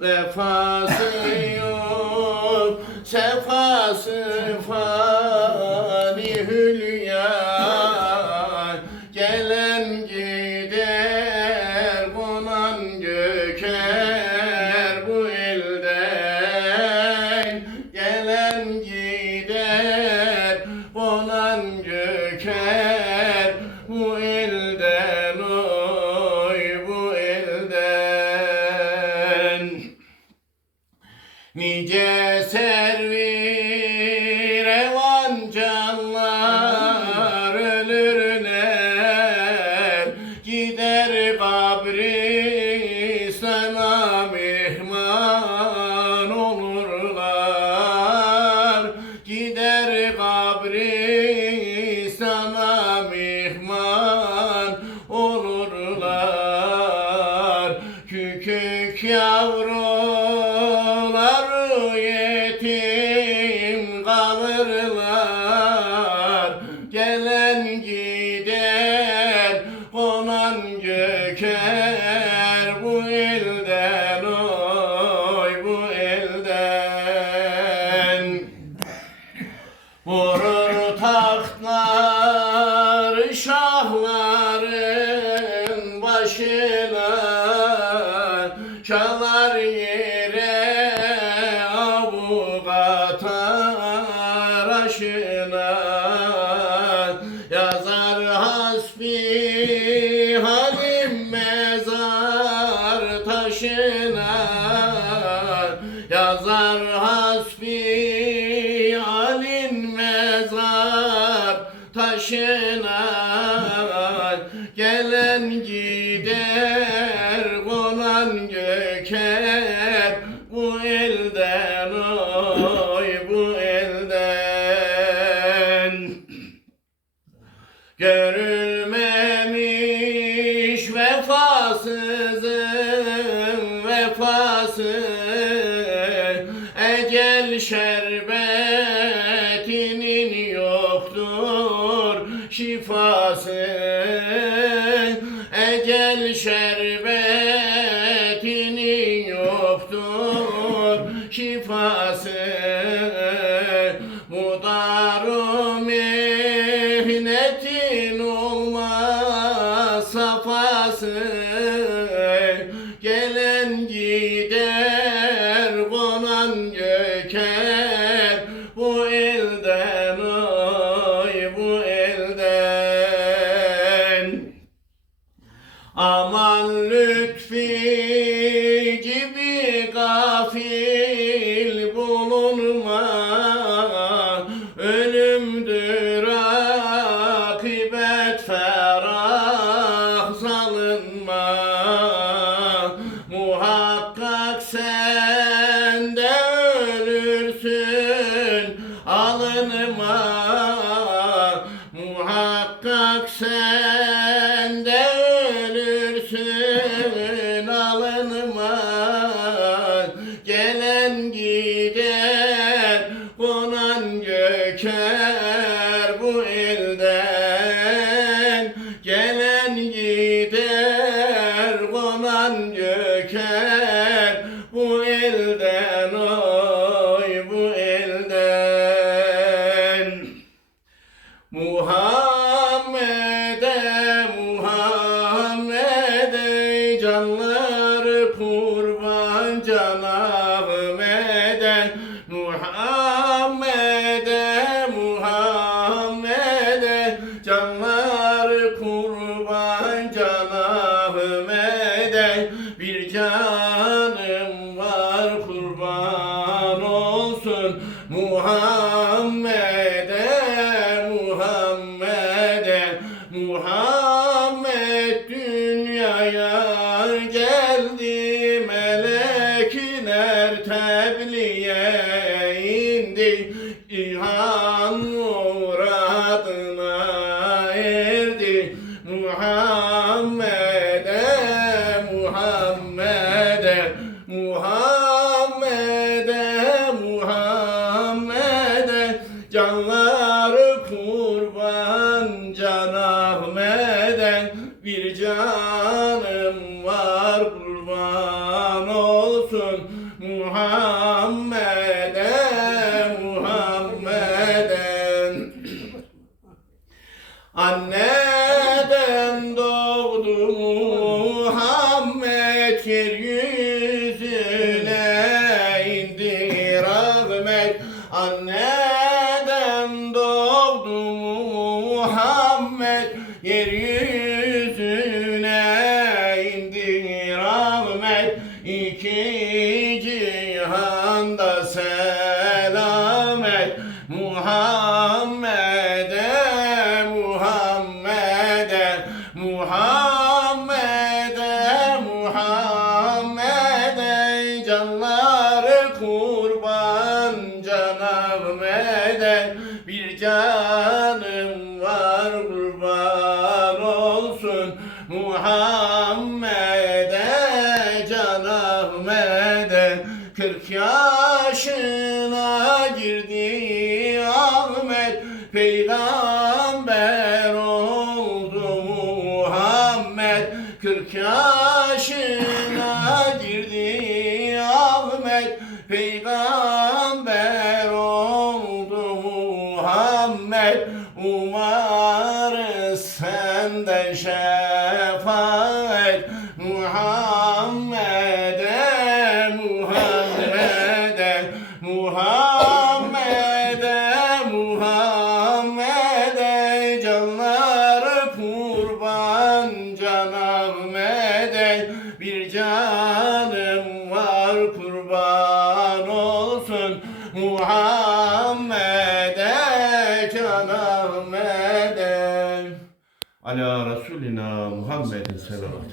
Vefası yok, sefası var. sarılan yazar hasbi alin mezar taşına gelen gider konan göker. Bu elden oy bu elden görülmemiş vefası olmasın. Ecel şerbet yanıma Gelen gider. Konan göker bu elden. Gelen gider konan göker Canlar kurban cana Ahmet'e Bir canım var kurban olsun Muhammed'e Muhammed'e. Muhammed dünyaya geldi Melekler tebliğe indi. İhan Muhammed'e Muhammed'e Anneden doğdu Muhammed yeryüzüne Muhammed'e Muhammed'e canları kurban can Ahmet'e bir canım var kurban olsun. Muhammed'e can Ahmet'e Kırk yaşına girdi Ahmet. Peygamber Muhammed Umarız senden şefaat. Muhammed'e Muhammed'e Muhammed'e Ahmet'e